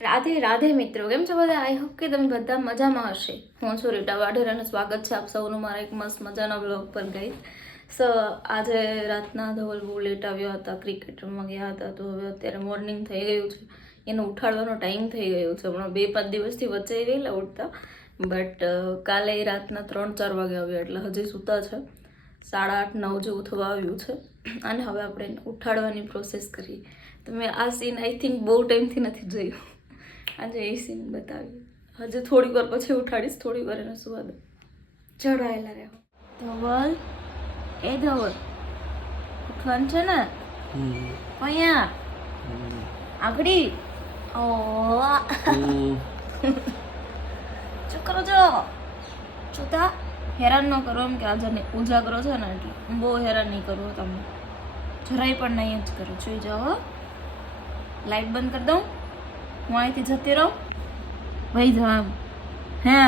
રાધે રાધે મિત્રો, કેમ છો બધા? આઈ હોપ કે તમે બધા મજામાં હશે. હું છું રીટા વાઢેર અને સ્વાગત છે આપ સૌનું મારા એક મસ્ત મજાના બ્લોગ પર. ગઈ આજે રાતના ધવલ બહુ લેટ આવ્યા હતા, ક્રિકેટ રમવા ગયા હતા, તો હવે અત્યારે મોર્નિંગ થઈ ગયું છે, એને ઉઠાડવાનો ટાઈમ થઈ ગયો છે. હમણાં 2-5 દિવસથી વચ્ચે વહેલા ઉઠતા, બટ કાલે રાતના 3-4 વાગે આવ્યા એટલે હજી સૂતા છે. 8:30-9 જેવું થવા આવ્યું છે અને હવે આપણે એને ઉઠાડવાની પ્રોસેસ કરીએ. તમે આ સીન આઈ થિંક બહુ ટાઈમથી નથી જોયું. આજે એ સીન બતાવી. હજુ થોડીક વાર પછી ઉઠાડીશ, થોડી વાર એને સુવા દો. ચડાયેલા રહેવો. ધવલ, એ ધવલ, ઉઠવાનું છે ને? અહીંયા આગળી. ઓ શું કરો છો? છૂતા હેરાન ન કરો એમ કે આજે ઉજાગરો છે ને એટલે બહુ હેરાન નહીં કરવું તમને, જરાય પણ નહીં જ કરો. જોઈ જાઓ, લાઈટ બંધ કરી દઉં, હું અહીંથી જતી રહું, ભાઈ જાઓ એમ. હે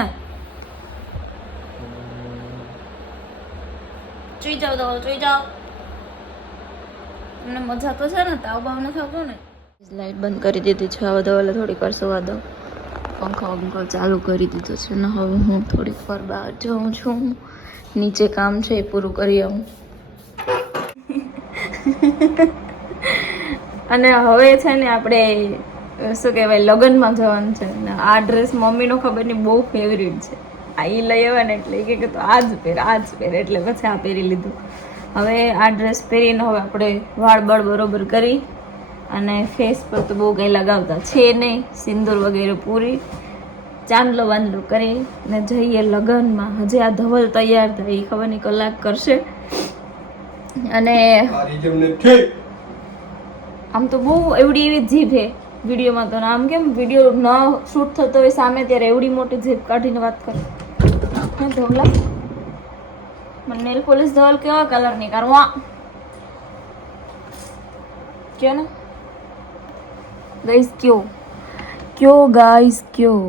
જોઈ જાઓ તો જોઈ જાઓ. તમને મજા તો છે ને? તાવ બાવ નથી આવતો ને? લાઈટ બંધ કરી દીધી છે. હવે ધવલે થોડીક વાર સુવા દો. પંખો ચાલુ કરી દીધો છે ને હવે હું થોડીક વાર બહાર જાઉં છું. નીચે કામ છે એ પૂરું કરી આવું. અને હવે છે ને આપણે શું કહેવાય, લગ્નમાં જવાનું છે ને આ ડ્રેસ મમ્મીનો ખબર નહીં બહુ ફેવરિટ છે. આ એ લઈ આવ્યા ને એટલે કે તો આ જ પહેર એટલે પછી આ પહેરી લીધું. હવે આ ડ્રેસ પહેરીને હવે આપણે વાળ બળ બરોબર કરી અને ફેસ પર તો બહુ કંઈ લગાવતા છે નહીં, સિંદૂર વગેરે પૂરી ચાંદલો વાંદલો કરી ને જઈએ લગ્નમાં. હજી આ ધવલ તૈયાર થાય એ ખબર નહીં કલાક કરશે. અને આમ તો બહુ એવડી એવી જીભ હે વિડીયોમાં, તો આમ કેમ વિડીયો ન શૂટ થતો હોય સામે ત્યારે એવડી મોટી જીભ કાઢીને વાત કરે. હે ધવલા, મને નેલ પોલિશ ધવલ કેવા કલરની કરવા કયો ને ગાઈસ, કયો ગાઈસ કયો.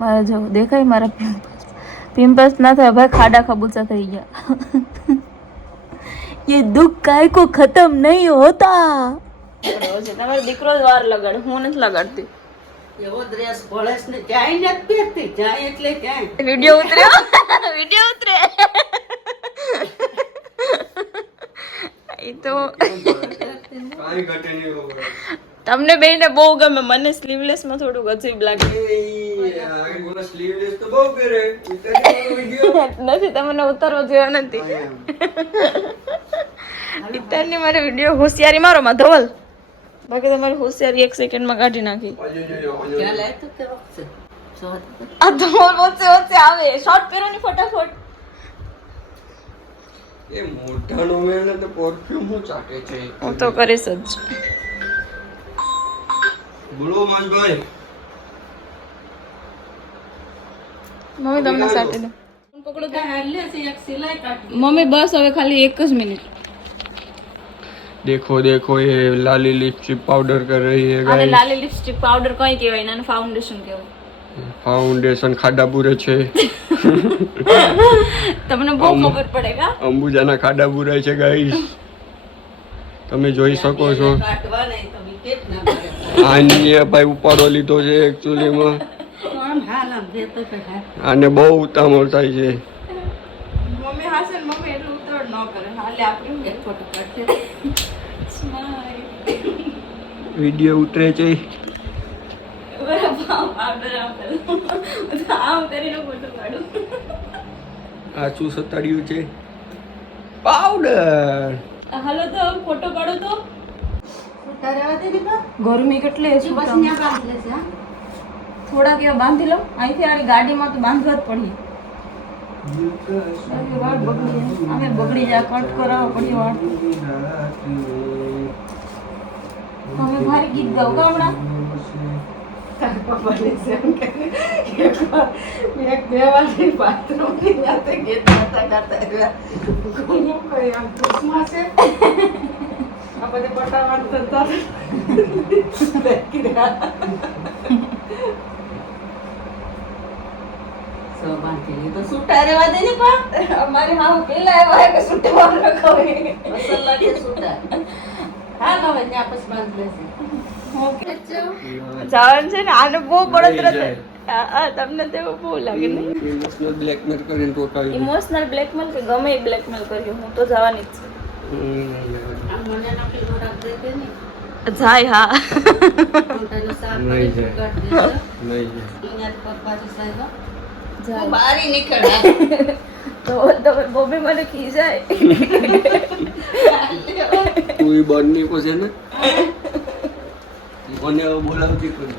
મારા જો દેખાય મારા પિમ્પલ્સ ના થાય ભાઈ, ખાડા ખબૂચા થઈ ગયા. ये दुख काय को खत्म नहीं होता. તમારો દીકરો જ વાર લગાડે, હું નથી લગાડતી. એવો ડ્રેસ પોલેસ ને ક્યાંય નથી પહેરતી, ક્યાંય એટલે ક્યાંય. વિડિયો ઉતરે એ તો કાઈ ઘટે નહીં હોવે. તમને બેને બહુ ગમે, મને સ્લીવલેસ માં થોડું અજીબ લાગે. આ સ્લીવલેસ તો બહુ પહેરે, ઉતારી વિડિયો નથી, તમને ઉતારવો જેવો નથી. ઇતારની મારે વિડિયો હોશિયારી મારો માં ધવલ, બાકી તમારી હોશિયારી 1 સેકન્ડમાં કાઢી નાખી. ક્યાં લાય તો તે વખતે આ ધવલ વચ્ચે આવે. શોર્ટ પહેરો ની ફટાફટ. એ મોઢાનો મેળ તો પરફ્યુમ હું ચાટે છે. હું તો કરીશ જ. બોલો માનભાઈ. મમ્મી તમને સાટી દો. પકડો તો. હાલે છે એક સિલાઈ કાઢી. મમ્મી બસ હવે ખાલી 1 જ મિનિટ. देखो देखो ये लाली लिपस्टिक पाउडर कर रही है આને गाइस. લાલી લિપસ્ટિક પાવડર કઈ કહેવાય ને ફાઉન્ડેશન કહેવાય. फाउंडेशन खाडा पूरे છે. તમને બહુ ખબર પડે કા? અંબુજાના ખાડા પૂરાય છે ગાઈસ, તમે જોઈ શકો છો. કાઢવા નહીં તો વિકેટ ના પડે. આની ભાઈ ઉપાડો લીધો છે એકચ્યુઅલીમાં. આમ હાલ આમ દેતો તો હાલ. આને બહુ ઉતાવળ થાય છે. મમ્મી હાસે ને મમ્મી એટલું ઉતાવળ ન કરે. હાલે આપણે એક ફોટો કાઢે. સ્માઈલ. વિડિયો ઉતરે છે. પાવડર આમ કરીને ફોટો કાઢું. આ શું સતાડ્યું છે? પાવડર. હાલો તો ફોટો પાડો તો. ઉતારવા દે દીપા. ગરમી કેટલી છે. બસ ન્યા બાંધી લેશે હા. થોડાક એવા બાંધી લો. અહીંથી આની ગાડીમાં તો બાંધવા જ પડી. વાળ બગડી જાય. અમે બગડી જાય, કટ કરાવવા પડી વાળ. અમે ભારી ગીત ગાવ કા હમણાં. તારા પપ્પાને સેમ કે એકવાર એક બે વાગે બાથરૂમની જાતે ગીત ગાતા આવ્યા. હું કઈ આમ ચશ્મા છે આ બધે પટાવાન થતા દેખી રહ્યા. સો બાંધી લીધો. સૂટા રહેવા દે ને પા. અમારે હા પેલા એવા કે સુટવા રખાવે. અસલ લાગે સૂટા. હા તો હવે ત્યાં પછી બાંધ લેશે જવાનું છે ને આને બહુ બળતરા થાય. હા તમને તો એવું બહુ લાગે ને ઇમોશનલ બ્લેકમેલ કરીને ટોકાવી ઇમોશનલ બ્લેકમેલ કે ગમે એ બ્લેકમેલ કર્યું હું તો જવાની જ આ મને નકલી ખોરાક દે કે નહીં છું જાય હા પોતાનું શાક કરી નહીં જાય. કાઢ દેજો નહીં ઈનાજ પપ્પાથી સાહેબ જાય બારી નીકળે તો તમે બોબી મને ખીજાય તું ઈ બનની કો છે ને મને હવે બોલાવતી કરી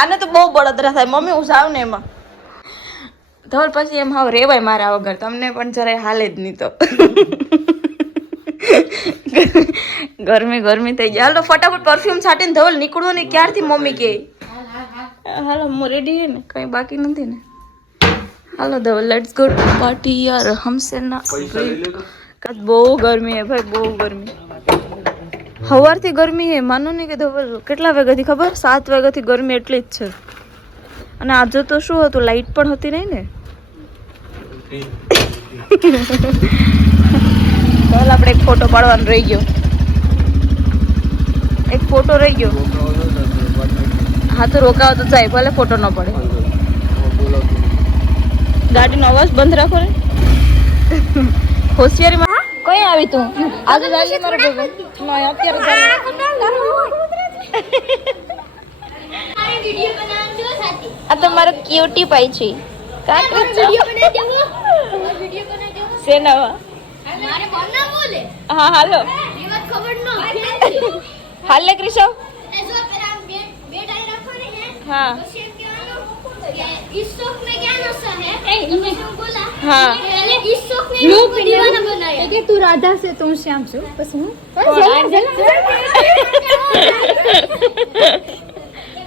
આને તો બહુ બળતરા થાય મમ્મી હું જાઉં ને એમાં ધોલ પછી એમ હાવ રેવાય મારા વગર તમને પણ જરાય હાલે જ નહીં તો ગરમી ગરમી થઈ જાય હાલો ફટાફટ પરફ્યુમ છાંટીને ધવલ નીકળવું ને ક્યારથી મમ્મી કે હાલો હું રેડી હે ને કઈ બાકી નથી ને હાલો Dhaval let's go to party યાર હમસે ના પૈસા લઈ લે તો બહુ ગરમી હે ભાઈ બહુ ગરમી સવારથી ગરમી હે માનો ને કે ધવલ કેટલા વાગ્યાથી ખબર 7 વાગ્યાથી ગરમી એટલી જ છે અને આજે તો શું હતું લાઈટ પણ હતી નહીં ને ચાલ આપણે એક ફોટો પાડવાનો રહી ગયો એક ફોટો રહી ગયો હા તો રોકાવો તો જાય ભલે ફોટો ન પડે ગાડીનો અવાજ બંધ રાખો ને હોશિયારીમાં કઈ આવી તું આજે જાલી મારો ભેગો ના અત્યારે જાલી આ તમારો ક્યુટી પાઈ છે કા સેનાવા હા હાલો હાલે ક્રિશવ हाँ इस शौक में क्या नशा है तो मैंने बोला हाँ पहले इस शौक ने मुझको दीवाना बनाया કે તું રાધા છે તું શ્યામ છું પછી હું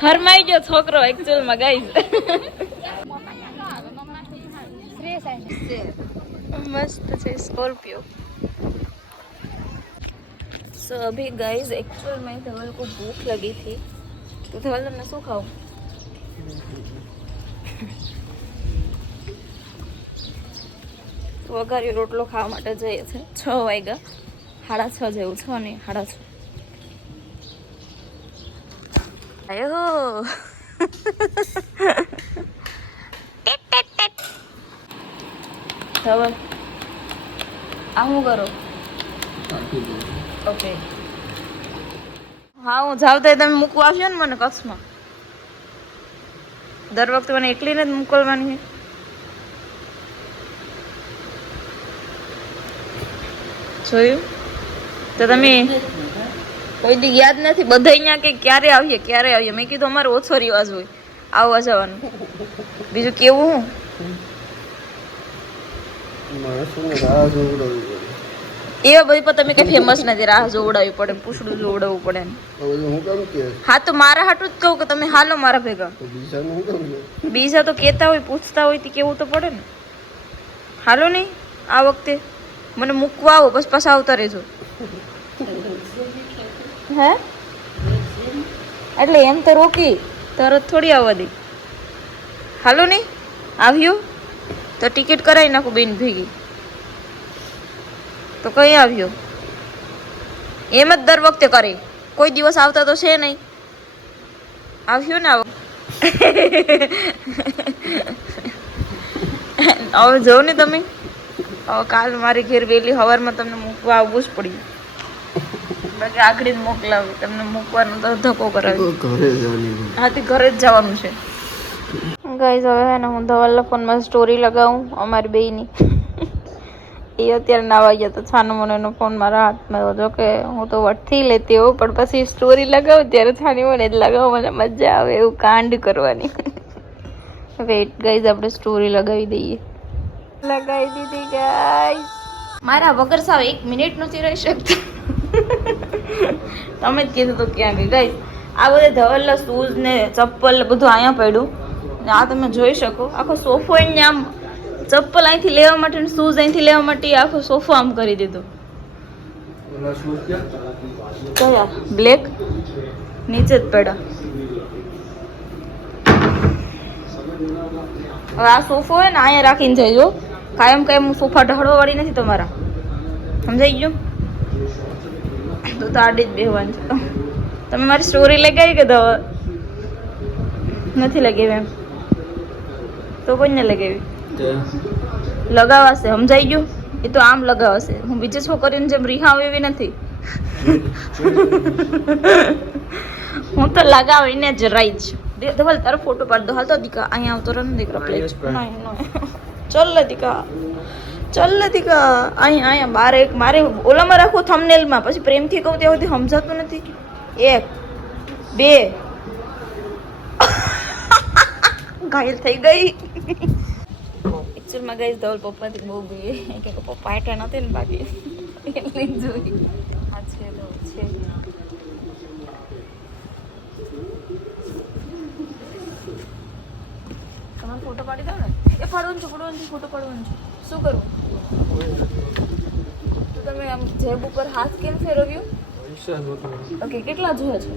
હરમાઈ ગયો છોકરો એકચ્યુઅલ માં ગાઈઝ मस्त છે स्कॉर्पियो सो अभी गाइस एक्चुअल में धवल को भूख लगी थी तो धवल ने શું ખાવું વઘારી રોટલો ખાવા માટે જઈએ છે 6 વાગ્યા 6:30 જેવું છે ને 6:30 આયો ધવલ આ હું કરો ઓકે હા હું જાવ તો તમે મૂકવા આવ્યો ને મને કચ્છમાં દર વખતે મને એકલીને જ મોકલવાની છે જોયું તો તમે કોઈ દી યાદ નથી બધા અહીંયા કે ક્યારે આવીએ મેં કીધું અમારે ઓછો રિવાજ હોય આવવા જવાનું બીજું કેવું હું એવા બધી પણ તમે કઈ ફેમસ નથી રાહ જોવડાવવી પડે પૂછડું જોવડાવવું પડે ને. હા તો મારા હાટું જ કહું કે તમે હાલો મારા ભેગા બીજા તો કહેતા હોય પૂછતા હોય તો કેવું તો પડે ને હાલો નહીં આ વખતે મને મૂકવા આવો બસ પાછા આવતા રહેજો હે એટલે એમ તો રોકી તરત થોડી આવવા દે હાલો નહીં આવ્યો તો ટિકિટ કરાવી નાખું બેન ભેગી તો કઈ આવ્યો એમ જ દર વખતે કરે કોઈ દિવસ આવતા તો છે નહીં આવ્યો ને આવો હવે જો ને તમે હવે કાલ મારી ઘેર વહેલી સવારમાં તમને મૂકવા આવવું જ પડ્યું બાકી આગળ જ મોકલાવી તમને મૂકવાનો તો ધક્કો કરાવી હાથી ઘરે જ જવાનું છે ગાઈઝ હવે હે ને હું ધવલના ફોનમાં સ્ટોરી લગાવું અમારી બેયની એ અત્યારે નાવા ગયા તો છાનો મનોનો ફોન મારા હાથમાં હતો કે હું તો વટથી લેતી હોઉં પણ પછી સ્ટોરી લગાવું ત્યારે છાની મને જ લગાવો મને મજા આવે એવું કાંડ કરવાની વેઇટ ગાઈઝ આપણે સ્ટોરી લગાવી દઈએ લગાવી દીધી ગાઈઝ મારા વગર સાવ 1 મિનિટ નથી રહી શકતી તમે જ કીધું તો ક્યાં ગઈ ગાઈઝ આ બધે ધવલના શૂઝ ને ચપ્પલ બધું અહીંયા પડ્યું ને આ તમે જોઈ શકો આખો સોફો એને આમ ચપ્પલ અહીંથી લેવા માટે ને શૂઝ અહીંથી લેવા માટે આખો સોફો આમ કરી દીધો કયા બ્લેક નીચે જ પડ્યા હવે આ સોફો હોય ને અહીંયા રાખીને જઈજો કાયમ કાયમ સોફા ઢળવા વાળી નથી તમારા સમજાઈ ગયું તો આડી જ બેહવાનું છે. તમે મારી સ્ટોરી લગાવી કે દવા નથી લગાવી એમ તો કોઈને લગાવી લગાવાશે સમજાઈ ગયું એ તો આમ લગાવશે હું બીજી છોકરીને જેમ રિહાવ એવી નથી હું તો લગાવીને જ રહી જ ધવલ તારો ફોટો પાડ દો હાલ તો દીકા અહીંયા આવતો રહે ને દીકરા પ્લીઝ ચલ દીકા ચલ દીકા અહીંયા બાર એક મારે ઓલામાં રાખો થંબનેલમાં પછી પ્રેમથી કહું ત્યાં સુધી સમજાતું નથી 1 2 ઘાયલ થઈ ગઈ એકચ્યુઅલમાં ગઈ ધવલ પપ્પાથી બહુ ગઈ કે પપ્પા આટા નથી ને બાકી એટલે જોઈ આ છે તો છે તમારે ફોટો પાડી દો ને એ પાડવાનું છે ફોટો પાડવાનું છે શું કરવું તો તમે આમ જેબ ઉપર હાથ કેમ ફેરવ્યું ઓકે કેટલા જોયા છે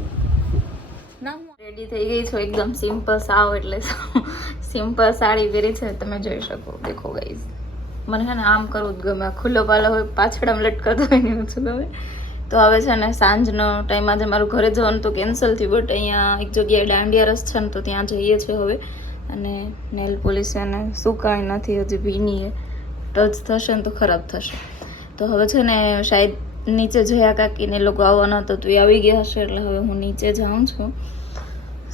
ના હું રેડી થઈ ગઈ છું એકદમ સિમ્પલ સાવ એટલે સિમ્પલ સાડી પહેરી છે તમે જોઈ શકો દેખો ગાઈઝ મને છે ને આમ કરવું જ ગમે ખુલ્લો પાલો હોય પાછળ આમ લટકતો હોય ને એવું છું ગમે તો હવે છે ને સાંજનો ટાઈમ આજે મારું ઘરે જવાનું તો કેન્સલ થયું બટ અહીંયા એક જગ્યાએ દાંડિયા રસ છે ને તો ત્યાં જઈએ છીએ હવે અને નેલ પોલિશ એને સુકાઈ નથી હજી ભીની ટચ થશે ને તો ખરાબ થશે તો હવે છે ને શાયદ નીચે જયા કાકીને લોકો આવવાના હતા તો એ આવી ગયા હશે એટલે હવે હું નીચે જાઉં છું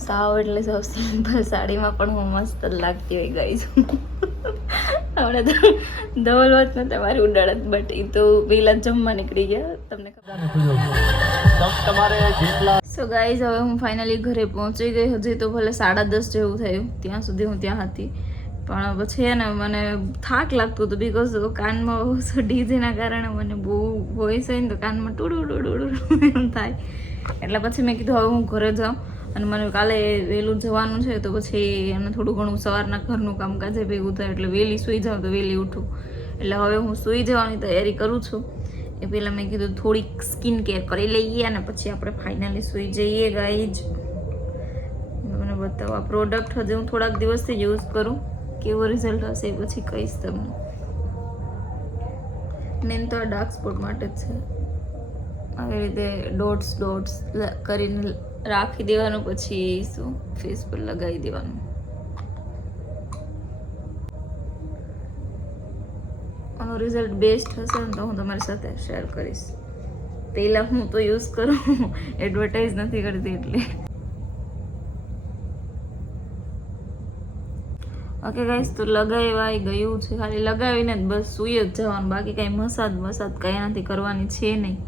સાવ એટલે સાવ સિમ્પલ સાડીમાં પણ હું મસ્ત લાગતી હોય ગઈ છું હમણાં તો ધવલ વાતમાં તમારી ઉડાડત બટ એ તો પેલા જમવા નીકળી ગયા તમને ખબર સો ગાઈઝ હવે હું ફાઇનલી ઘરે પહોંચી ગઈ હજી તો ભલે 10:30 જેવું થયું ત્યાં સુધી હું ત્યાં હતી પણ પછી ને મને થાક લાગતું હતું બિકોઝ કાનમાં ડીજેના કારણે મને બહુ વોઇસ હોય ને તો કાનમાં ટુડું એમ થાય એટલે પછી મેં કીધું હવે હું ઘરે જાઉં અને મને કાલે વહેલું જવાનું છે તો પછી એને થોડું ઘણું સવારના ઘરનું કામકાજે ભેગું થાય એટલે વહેલી સૂઈ જાઉં તો વહેલી ઉઠું એટલે હવે હું સૂઈ જવાની તૈયારી કરું છું એ પહેલાં મેં કીધું થોડીક સ્કિન કેર કરી લઈએ અને પછી આપણે ફાઇનલી સૂઈ જઈએ ગાઈઝ મને બતાવો આ પ્રોડક્ટ હજી હું થોડાક દિવસથી યુઝ કરું કેવો રિઝલ્ટ હશે એ પછી કહીશ તમને મેન તો આ ડાર્ક સ્પોટ માટે જ છે આવી રીતે ડોટ્સ કરીને રાખી દેવાનું પછી શું ફેસ પર લગાવી દેવાનું આનો રિઝલ્ટ બેસ્ટ હશે ને તો હું તમારી સાથે શેર કરીશ પહેલાં હું તો યુઝ કરું એડવર્ટાઇઝ નથી કરતી એટલે ઓકે ગાઈસ તો લગાવાઈ ગયું છે ખાલી લગાવીને જ બસ સૂઈ જ જવાનું બાકી કાંઈ મસાજ કાંઈ નથી કરવાની છે નહીં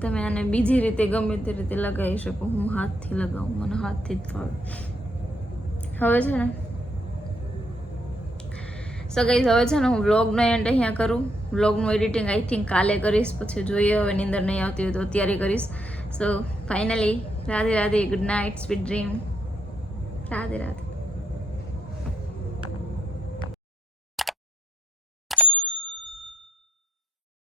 તમે આને બીજી રીતે ગમે તે રીતે લગાવી શકો હું હાથથી લગાવું મને હાથથી જ ફાવે હવે છે ને સો ગાઈઝ હવે છે ને હું વ્લોગનો એન્ડ અહીંયા કરું વ્લોગનું એડિટિંગ આઈ થિંક કાલે કરીશ પછી જોઈએ હવે નીંદર નહીં આવતી હોય તો અત્યારે કરીશ so finally Radhe Radhe good night sweet dream Radhe Radhe